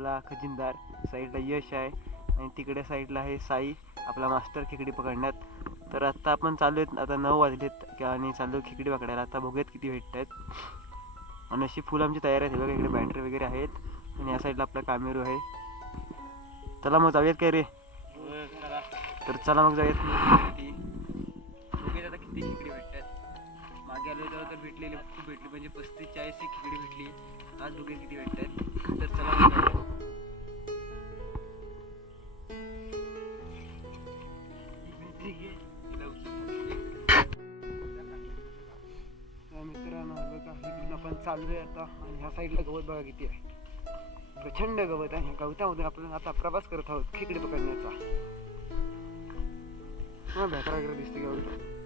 आपला खजिनदार साईडला यश आहे आणि तिकडे साईडला आहे साई आपला मास्टर खेकडी पकडण्यात. तर आत्ता आपण चालू आहेत आता नऊ वाजलेत कि- आणि चाललो खेकडी पकडायला. आता बघूयात किती भेटत आहेत. आणि अशी फुलं आमची तयार आहेत बघा इकडे बॅटरी वगैरे आहेत आणि या साईडला आपला कामेरू आहे. चला मग जाऊयात काय रे? तर चला मग जाऊयात. किती? आता किती खेकडी भेटतात तर भेटलेली खूप भेटली. म्हणजे पस्तीस चाळीस एक खेकडी भेटली. आज बघूयात किती भेटतात. तर चला मग आहे तर मित्रांनो इकडून आपण चाललोय आता. आणि ह्या साईडला गवत बघा किती आहे. प्रचंड गवत आहे. ह्या गवतामधून आपण आता प्रवास करत आहोत खेकडे पकडण्याचा. हा भेकरा वगैरे दिसते गवत.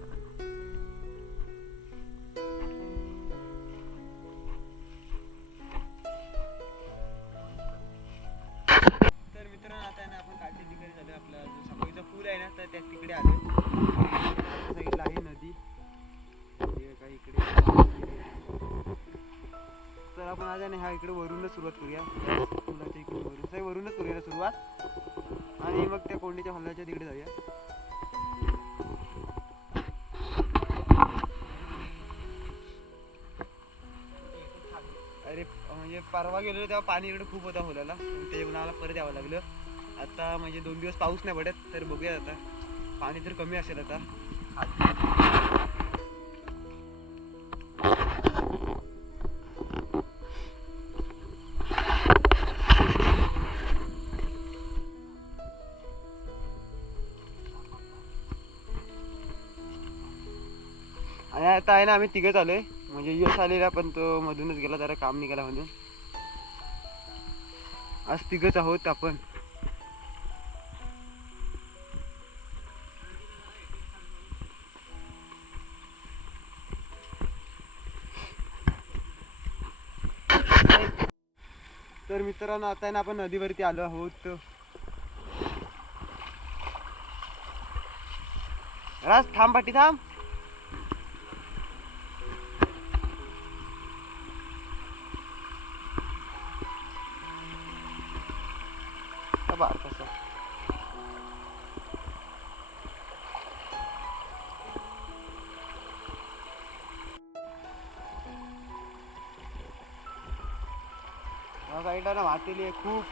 करूया. पुलाच्या इकडून वरून. सगळे वरूनच करूया सुरुवात. आणि मग त्या कोंडीच्या हल्ल्याच्या तिकडे जाऊया. अरे म्हणजे परवा गेलो तेव्हा पाणी इकडे खूप होता होल्याला त्याच्यामुळे आम्हाला परत यावं लागलं. आता म्हणजे दोन दिवस पाऊस नाही पडत तर बघूया आता. पाणी तर कमी असेल आता. आणि आता आहे ना आम्ही तिघच आलोय म्हणजे यश आलेला पण तो मधूनच गेला जरा काम निघाला म्हणून आज तिघच आहोत आपण. तर मित्रांनो आता आहे ना आपण नदीवरती आलो आहोत. राज थांब पाठी थांब. या साईडला वाटेली आहे खूप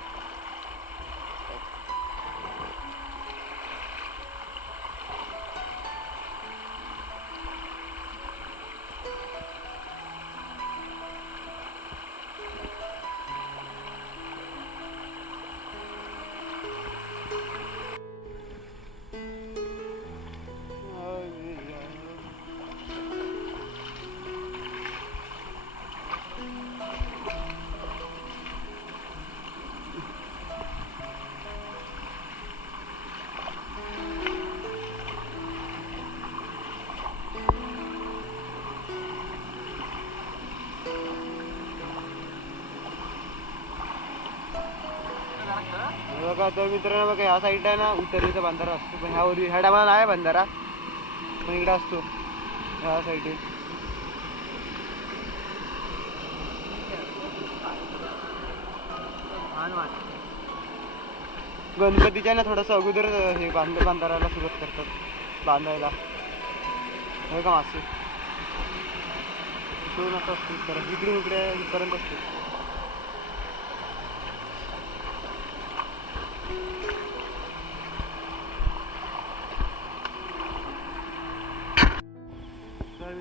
बघा तर मित्रांनो बघा ह्या साईडला ना उतरणीचा बंधारा असतो. पण ह्या ह्या टायमाला नाही बंधारा. पण इकडे असतो. ह्या साईडे गणपतीच्या ना थोडंसं अगोदर हे बांध बांधाराला सुरुवात करतात. बांधायला. हे का मासे. इकडून असं असतो इकडून इकडे इथपर्यंत असतो.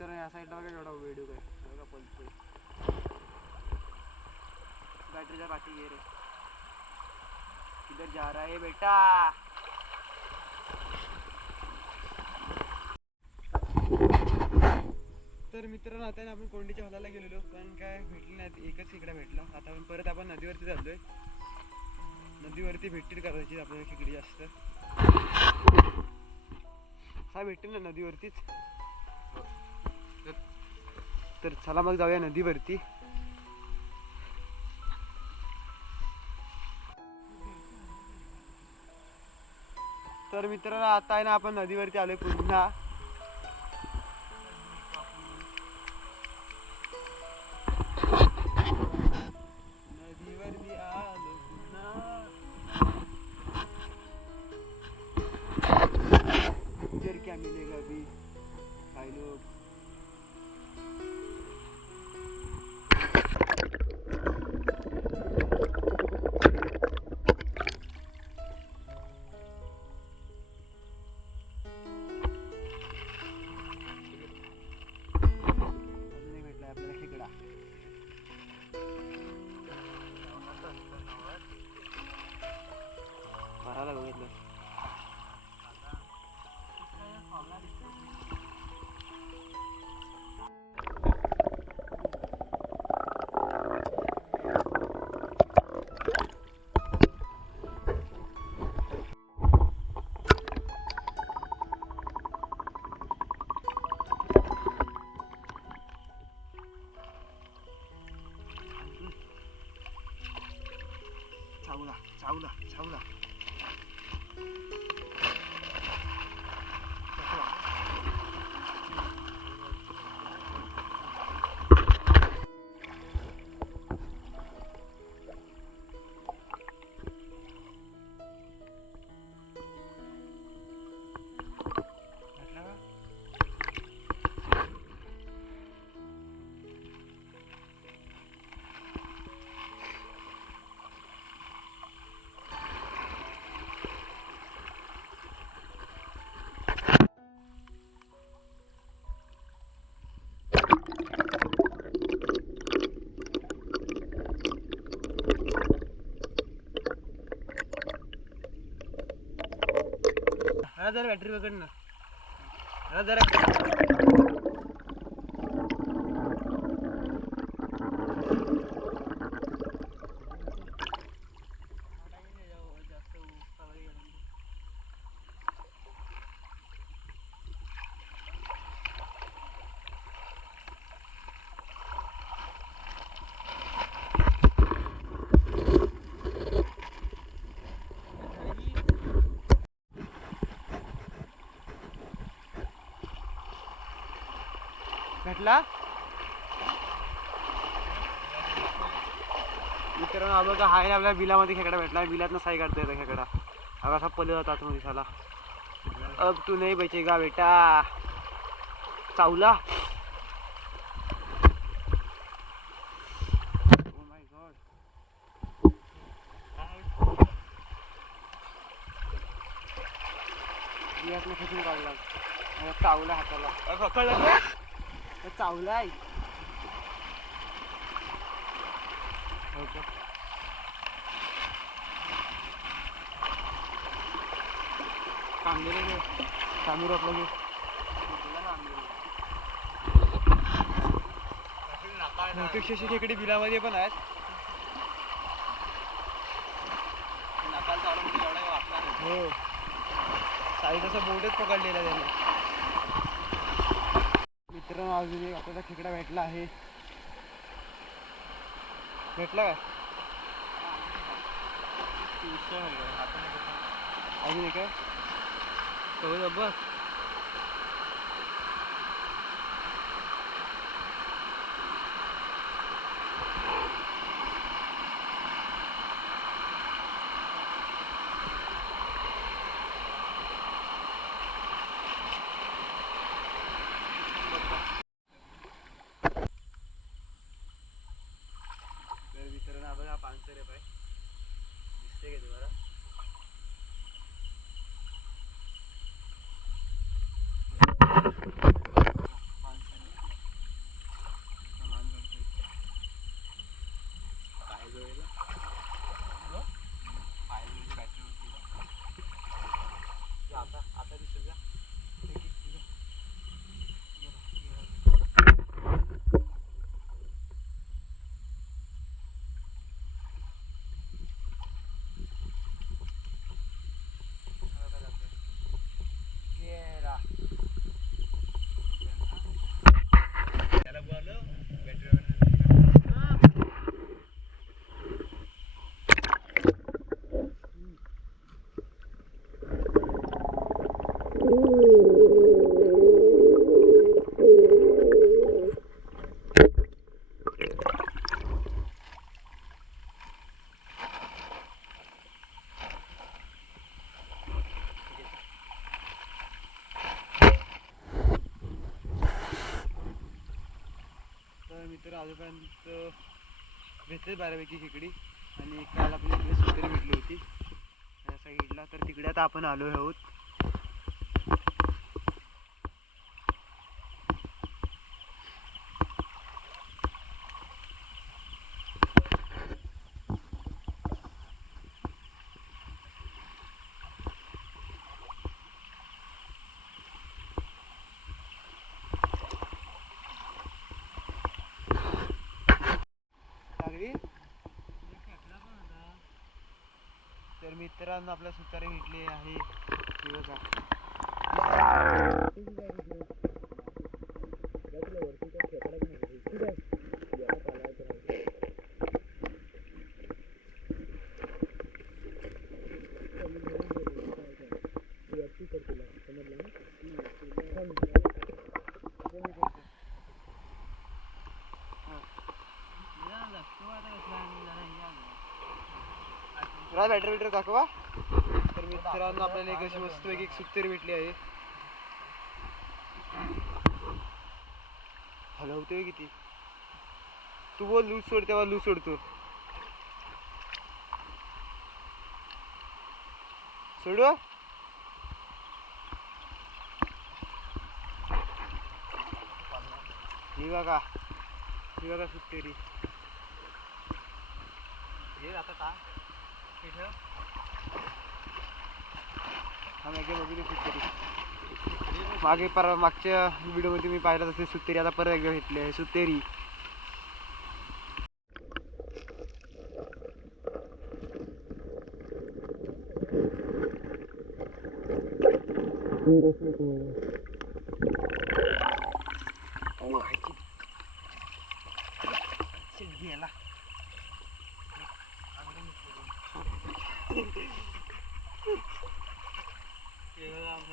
तर मित्र या साईडला बघा एवढा व्हिडिओ काय बघा पलतोय. बॅटरीचा पाठी ये रे. किधर जा रहा है बेटा. तर मित्रांनो आता आपण कोंडीच्या हॉलाला गेलेलो पण काय भेटलं नाही. एकच खेकडा भेटला. आता आपण परत आपण नदीवरती चाललोय. नदीवरती भेटतील करायची आपल्याला खेकडी जास्त. हा भेटतील ना नदीवरतीच. तर चला मग जाऊया नदीवरती. तर मित्रांनो आता आहे ना आपण नदीवरती आलोय पुन्हा. हजार जरा बॅटरी पकड ना हजार जरा भेटला मित्रांनो हा बघा हाय आपल्या बिलामध्ये खेकडा भेटला. बिलातनं साई काढता येतं खेकडा. हा असा पले जातो आतमध्ये साला अब तू नाही बचेगा बेटा. चावला. बिलातनं खेचून काढला चावला हाताला. हो आपलं बहुतेक शशी खेकडे बिलामध्ये पण आहेत हो. साई तसं बोटच पकडलेला त्याने. मित्रांनो अजून एक आपल्याला खेकडा भेटला आहे. भेटला काय अजून एक आहे? बघ तर मित्रांनो हा बघा पानसरे आहे दिसते का तुम्हाला मित्र आजोपर्यंत भेटले बऱ्यापैकी खेकडी आणि काल आपली इकडे सुतरी भेटली होती. त्या साईडला तर तिकडे आता आपण आलो आहोत लागली तर मित्रांनो आपल्या सुतारी भेटली आहे. दिवसा जरा बॅटरी बिटर दाखवा. तर मित्रांनो आपल्याला एक अशी मस्त एक सुत्तेरी भेटली आहे. हलवतोय किती. तू बोल लूज सोड तेव्हा लूज सोडतो सोडू हो. ही. बघा. ही बघा सुत्तेरी हे आता का? मागे पर मागच्या व्हिडिओमध्ये मी पाहिलं तसे सुत्तेरी आता परत एकदा घेतली आहे. सुत्तेरी गेला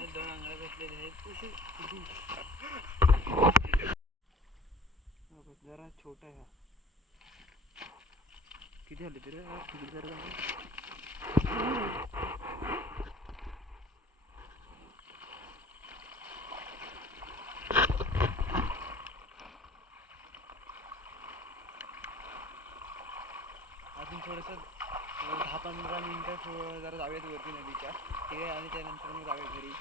दोन अंगड्या भेटलेले आहेत जरा छोटा आहे हा अजून थोडंसं दहा पंधरा मिनटं जरा जाऊयात वरती नदीच्या. ठीक आहे आणि त्यानंतर मग जाऊया घरी.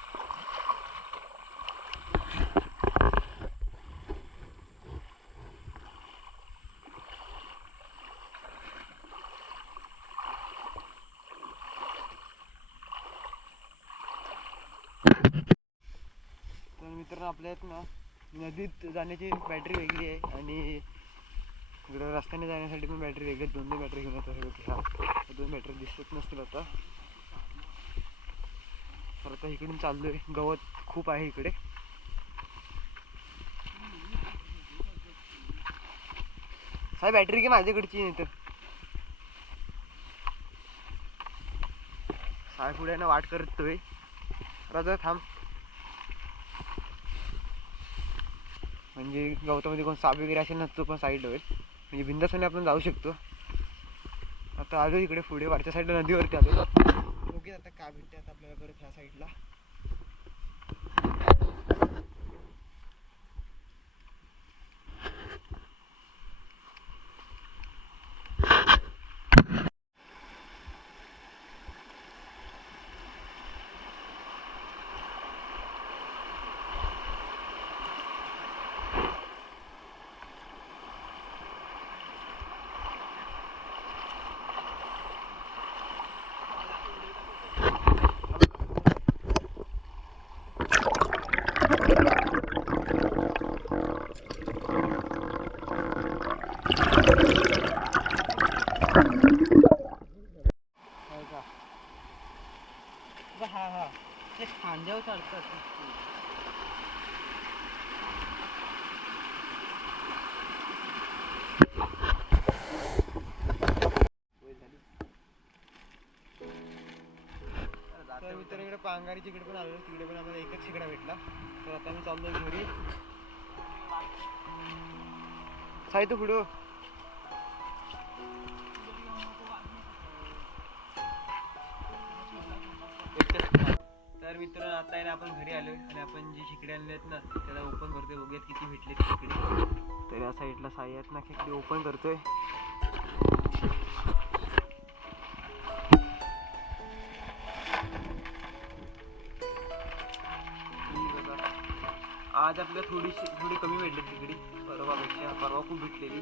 कारण आपल्यात ना नदीत जाण्याची बॅटरी वेगळी आहे आणि इकडं रस्त्याने जाण्यासाठी पण बॅटरी वेगळी दोन दोन बॅटरी घेऊन येतो ह्या. दोन बॅटरी दिसत नसतील आता. तर आता इकडून आहे गवत खूप आहे इकडे. साहेब बॅटरी की माझ्याकडची नाही तर. साहेब पुढे ना वाट करतोय. राजा थांब. म्हणजे गवतामध्ये कोण साप वगैरे असेल ना तो पण साईड होईल म्हणजे बिंदासाने आपण जाऊ शकतो. आता आलो इकडे पुढे वरच्या साईडला नदीवरती आलो. बघूया आता काय भेटते आता आपल्याला परत ह्या साईडला हो का हा हा ते खांद्यावर चढतात तर मित्र इकडे पांगारीच्या इकडे पण आलो तिकडे पण आम्हाला एकच शिकडा भेटला. तर आता मी चाललो घरी. साहित्य पुढं. तर तर आता आहे ना आपण घरी आलो आणि आपण जे शिकडे आणले आहेत ना त्याला ओपन करतोय. बघूयात किती भेटले खेकडे तर या साईडला साई आहेत ना खेकडे ओपन करतोय. आज आपल्याला थोडीशी थोडी कमी भेटली तिकडे. परवापेक्षा परवा खूप भेटलेली.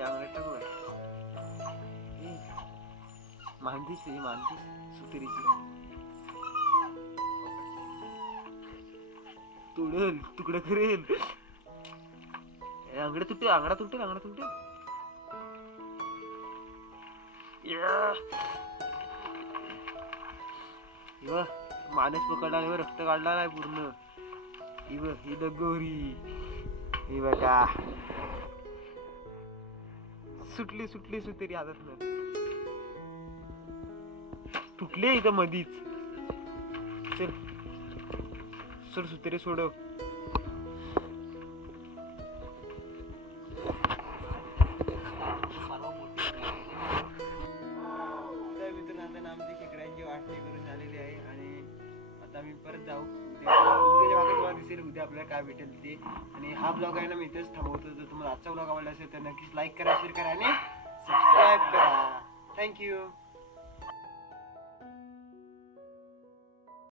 सुतेरीच्या या अंगड्यात टाकू काय? हे, मांदीच ही मांदीच सुतेरीची. तुडेल तुकडे करेल. ए, तुटे अंगडा तुटेल अंगडा तुटेल या. हे बघ, माणूस पकडला आणि रक्त काढला नाही पूर्ण. ही बघ ही दगोरी ही बघा. सुटली सुटली सुतेरी हातात तुटली इथं मधीच. चल. सोड सुतेरी सोडव. आपल्याला काय भेटेल ते. आणि हा ब्लॉग आहे ना मी इथेच थांबवतो. जर तुम्हाला आजचा ब्लॉग आवडला असेल तर नक्कीच लाईक करा शेअर करा आणि सबस्क्राईब करा. थँक्यू